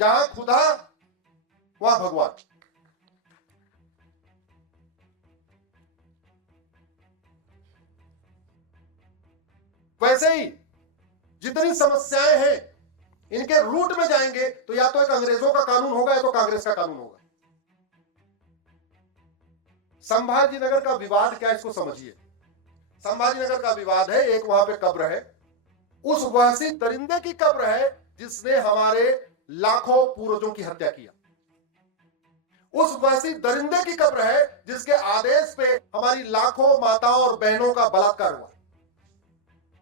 जहां खुदा वहां भगवान। वैसे ही जितनी समस्याएं हैं इनके रूट में जाएंगे तो या तो एक अंग्रेजों का कानून होगा या तो कांग्रेस का कानून होगा। संभाजीनगर का विवाद क्या, इसको समझिए। संभाजीनगर का विवाद है, एक वहां पे कब्र है, उस वहशी दरिंदे की कब्र है जिसने हमारे लाखों पूर्वजों की हत्या किया। उस वहशी दरिंदे की कब्र है जिसके आदेश पे हमारी लाखों माताओं और बहनों का बलात्कार हुआ।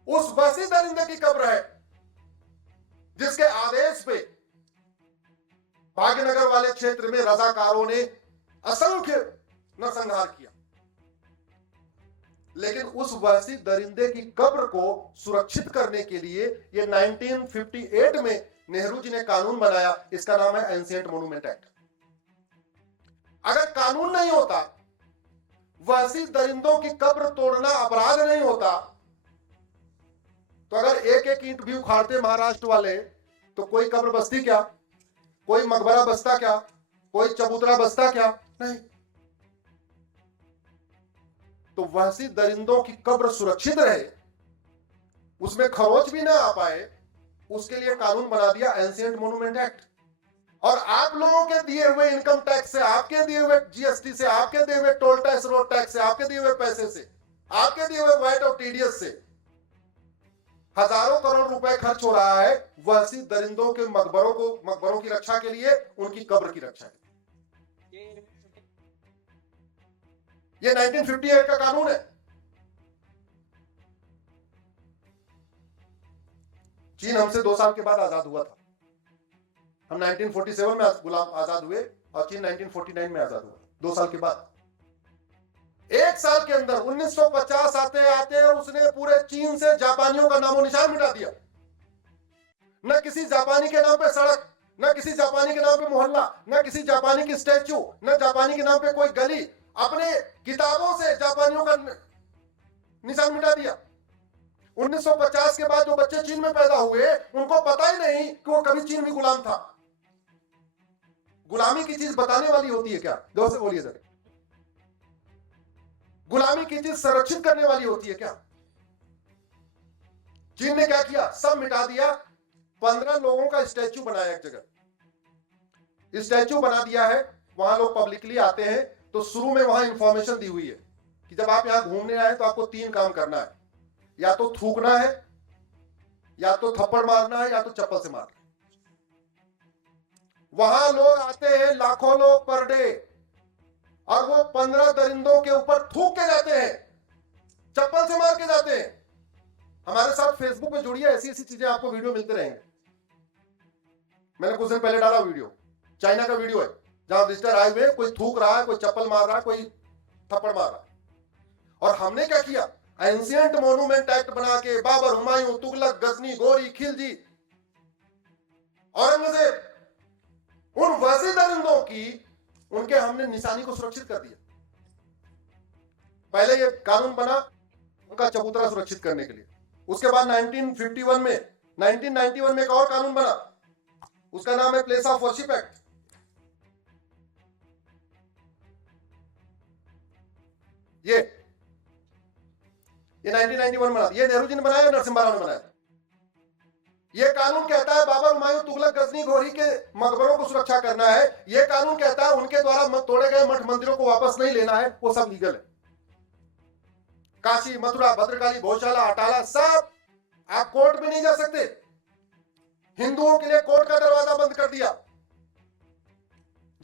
उस वहशी दरिंदे की कब्र है जिसके आदेश पे भाग्यनगर वाले क्षेत्र में रजाकारों ने असंख्य नरसंहार किया। लेकिन उस वहशी दरिंदे की कब्र को सुरक्षित करने के लिए ये 1958 में नेहरू जी ने कानून बनाया, इसका नाम है एंशिएंट मॉन्यूमेंट एक्ट। अगर कानून नहीं होता, वहशी दरिंदों की कब्र तोड़ना अपराध नहीं होता, तो अगर एक एक ईंट भी उखाड़ते महाराष्ट्र वाले तो कोई कब्र बसती क्या, कोई मकबरा बसता क्या, कोई चबूतरा बसता क्या? नहीं। तो वहशी दरिंदों की कब्र सुरक्षित रहे, उसमें खरोच भी ना आ पाए, उसके लिए कानून बना दिया एंशिएंट मॉन्यूमेंट एक्ट। और आप लोगों के दिए हुए इनकम टैक्स से, आपके दिए हुए जीएसटी से, आपके दिए हुए टोल टैक्स, रोड टैक्स से, आपके दिए हुए पैसे से, आपके दिए हुए वैट और टीडीएस से हजारों करोड़ रुपए खर्च हो रहा है वहशी दरिंदों के मकबरों की रक्षा के लिए, उनकी कब्र की रक्षा के लिए। ये 1958 का कानून है। चीन हमसे 2 साल के बाद आजाद हुआ था। हम 1947 में गुलाम आजाद हुए और चीन 1949 में आजाद हुआ, 2 साल के बाद। 1 साल के अंदर 1950 आते आते उसने पूरे चीन से जापानियों का नामो निशान मिटा दिया। न किसी जापानी के नाम पे सड़क, न किसी जापानी के नाम पे मोहल्ला, न किसी जापानी की स्टैच्यू, न जापानी के नाम पे कोई गली। अपने किताबों से जापानियों का निशान मिटा दिया। 1950 के बाद जो बच्चे चीन में पैदा हुए उनको पता ही नहीं कि वो कभी चीन में गुलाम था। गुलामी की चीज बताने वाली होती है क्या? जोर से बोलिए जरा। गुलामी की चीज संरक्षित करने वाली होती है क्या? चीन ने क्या किया? सब मिटा दिया। 15 लोगों का स्टैच्यू बनाया एक जगह, स्टैच्यू बना दिया है। वहां लोग पब्लिकली आते हैं तो शुरू में वहां इंफॉर्मेशन दी हुई है कि जब आप यहां घूमने आए तो आपको 3 काम करना है, या तो थूकना है, या तो थप्पड़ मारना है, या तो चप्पल से मारना है। वहां लोग आते हैं लाखों लोग पर डे, और वो 15 दरिंदों के ऊपर थूक के जाते हैं, चप्पल से मार के जाते हैं। हमारे साथ फेसबुक पे जुड़िए, ऐसी ऐसी चीजें आपको वीडियो मिलते रहेंगे। मैंने कुछ दिन पहले डाला वीडियो, चाइना का वीडियो है, जहां विजिटर आए हुए, कोई थूक रहा है, कोई चप्पल मार रहा है, कोई थप्पड़ मार रहा है। और हमने क्या किया? एंशिएंट मॉन्यूमेंट एक्ट बना के बाबर, हुमायूं, तुगलक, गजनी, गोरी, खिलजी, औरंगजेब, उन वहशी दरिंदों की, उनके हमने निशानी को सुरक्षित कर दिया। पहले ये कानून बना उनका चबूतरा सुरक्षित करने के लिए। उसके बाद 1991 में एक और कानून बना, उसका नाम है प्लेस ऑफ वर्शिप एक्ट। ये 1991 बना, ये नेहरू जी ने बनाया, नरसिम्हा राव ने बनाया। ये कानून कहता है बाबर, हुमायूं, तुगलक, गजनी, घोरी के मकबरों को सुरक्षा करना है। ये कानून कहता है उनके द्वारा तोड़े गए मठ मंदिरों को वापस नहीं लेना है, वो सब लीगल है। काशी, मथुरा, भद्रकाली, भोजशाला, अटाला, सब आप कोर्ट में नहीं जा सकते। हिंदुओं के लिए कोर्ट का दरवाजा बंद कर दिया।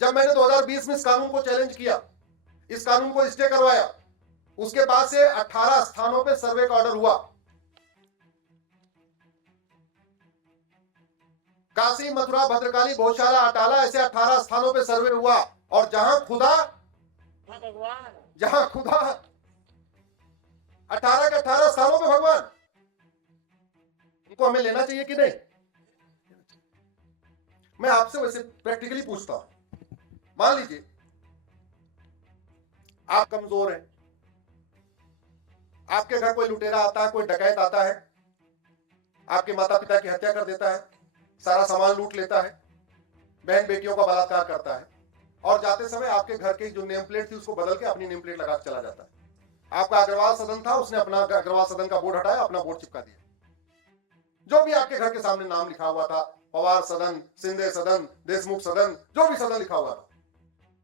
जब मैंने 2020 में इस कानून को चैलेंज किया, इस कानून को स्टे करवाया, उसके बाद से 18 स्थानों पे सर्वे का ऑर्डर हुआ। काशी, मथुरा, भद्रकाली, भोजशाला, अटाला, ऐसे 18 स्थानों पे सर्वे हुआ। और जहां खुदा 18 के 18 स्थानों पे भगवान, उनको हमें लेना चाहिए कि नहीं? मैं आपसे वैसे प्रैक्टिकली पूछता हूं, मान लीजिए आप कमजोर हैं, आपके घर कोई लुटेरा आता है, कोई डकैत आता है, आपके माता पिता की हत्या कर देता है, सारा सामान लूट लेता है, बहन बेटियों का बलात्कार करता है और जाते समय आपके घर की जो नेम प्लेट थी उसको बदल के अपनी नेम प्लेट लगा के चला जाता है। आपका अग्रवाल सदन था, उसने अपना अग्रवाल सदन का बोर्ड हटाया, अपना बोर्ड चिपका दिया। जो भी आपके घर के सामने नाम लिखा हुआ था, पवार सदन, शिंदे सदन, देशमुख सदन, जो भी सदन लिखा हुआ था,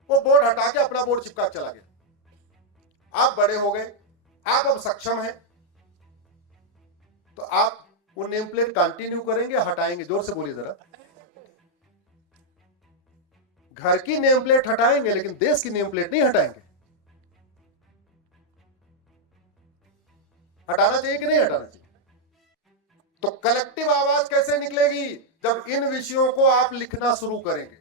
वो बोर्ड हटा के अपना बोर्ड चिपका के चला गया। आप बड़े हो गए, आप अब सक्षम हैं, तो आप वो नेम प्लेट कंटिन्यू करेंगे, हटाएंगे? जोर से बोलिए जरा। घर की नेम प्लेट हटाएंगे लेकिन देश की नेम प्लेट नहीं हटाएंगे। हटाना चाहिए कि नहीं हटाना चाहिए? तो कलेक्टिव आवाज कैसे निकलेगी? जब इन विषयों को आप लिखना शुरू करेंगे।